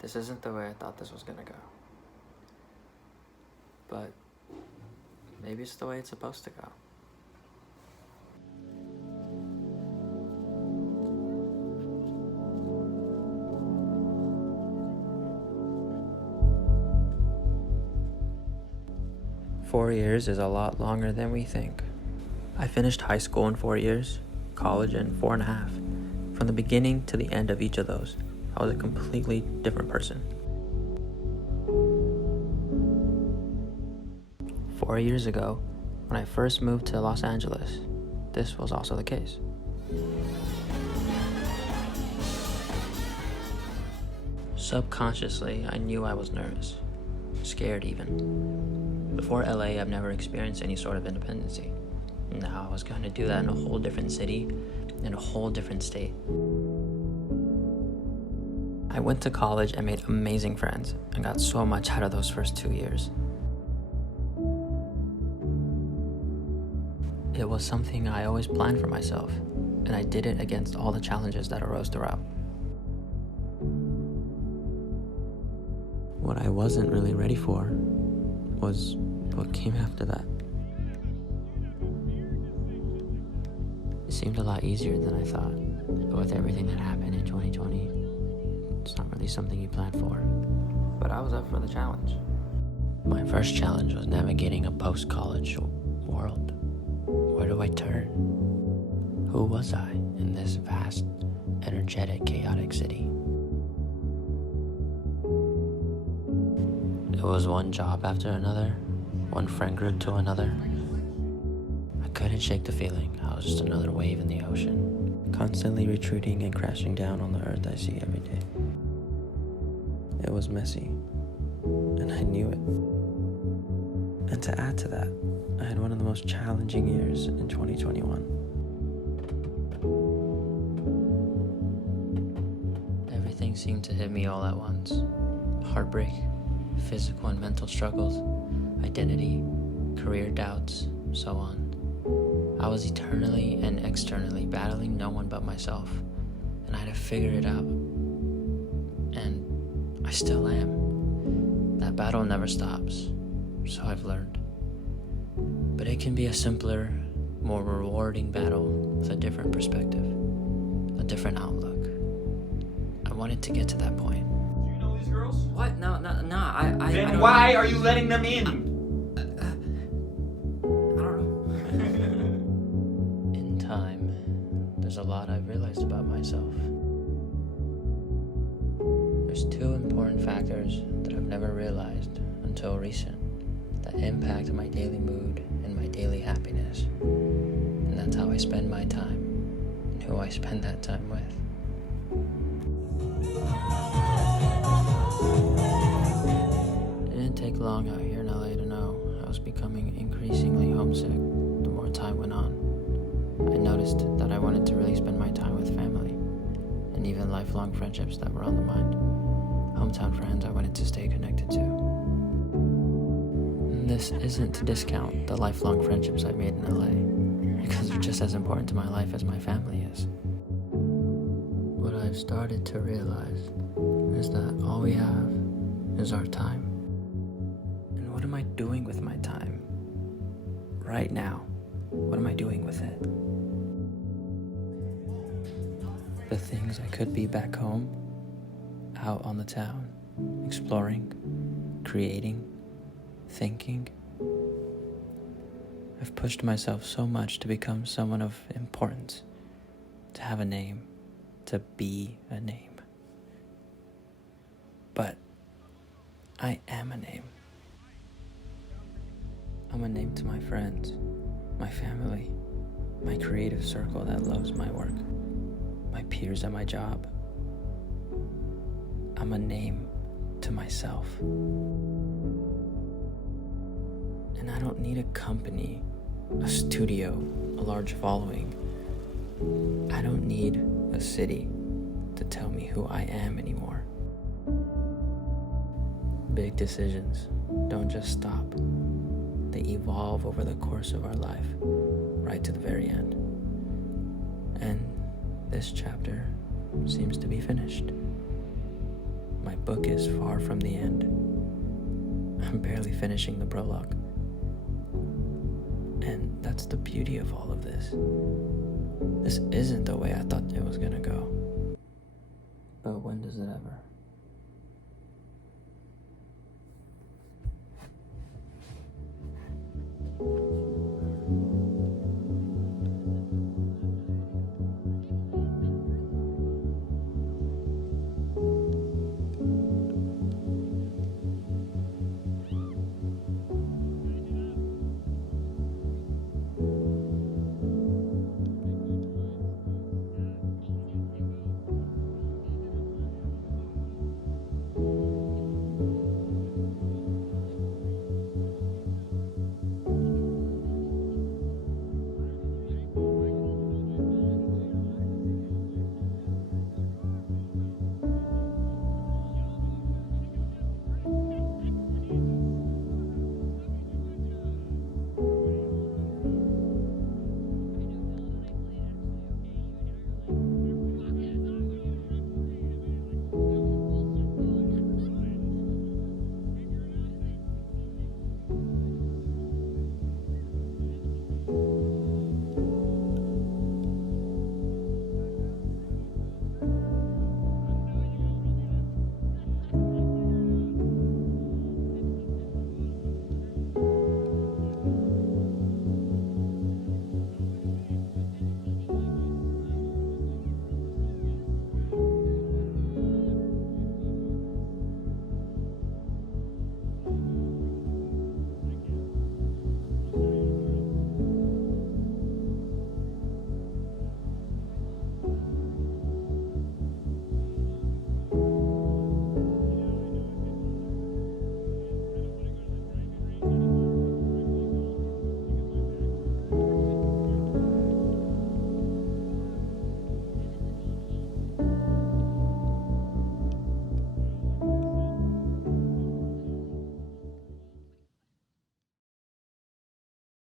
This isn't the way I thought this was gonna go. But maybe it's the way it's supposed to go. Four years is a lot longer than we think. I finished high school in 4 years, college in 4.5. From the beginning to the end of each of those, I was a completely different person. 4 years ago, when I first moved to Los Angeles, this was also the case. Subconsciously, I knew I was nervous, scared even. Before LA, I've never experienced any sort of independency. Now I was going to do that in a whole different city, in a whole different state. I went to college and made amazing friends and got so much out of those first 2 years. It was something I always planned for myself, and I did it against all the challenges that arose throughout. What I wasn't really ready for was what came after that. It seemed a lot easier than I thought, but with everything that happened in 2020, it's not really something you plan for. But I was up for the challenge. My first challenge was navigating a post-college world. Where do I turn? Who was I in this vast, energetic, chaotic city? It was one job after another, one friend group to another. I couldn't shake the feeling I was just another wave in the ocean, constantly retreating and crashing down on the earth I see every day. It was messy, and I knew it. And to add to that, I had one of the most challenging years in 2021. Everything seemed to hit me all at once. Heartbreak, physical and mental struggles, identity, career doubts, so on. I was eternally and externally battling no one but myself, and I had to figure it out. And I still am. That battle never stops, so I've learned. But it can be a simpler, more rewarding battle with a different perspective, a different outlook. I wanted to get to that point. Do you know these girls? What? No, Then I don't why know. are you letting them in? I don't know. In time, there's a lot I've realized about myself. There's two important factors that I've never realized until recent that impact my daily mood and my daily happiness. And that's how I spend my time and who I spend that time with. It didn't take long out here in LA to know I was becoming increasingly homesick the more time went on. I noticed that I wanted to really spend my time with family and even lifelong friendships that were on the mind. Hometown friends I wanted to stay connected to. And this isn't to discount the lifelong friendships I made in LA, because they're just as important to my life as my family is. What I've started to realize is that all we have is our time. And what am I doing with my time? Right now, what am I doing with it? The things I could be back home, out on the town, exploring, creating, thinking. I've pushed myself so much to become someone of importance, to have a name, to be a name. But I am a name. I'm a name to my friends, my family, my creative circle that loves my work, my peers at my job. I'm a name to myself. And I don't need a company, a studio, a large following. I don't need a city to tell me who I am anymore. Big decisions don't just stop. They evolve over the course of our life, right to the very end. And this chapter seems to be finished. my book is far from the end. I'm barely finishing the prologue. And that's the beauty of all of this. This isn't the way I thought it was gonna go. But when does it ever?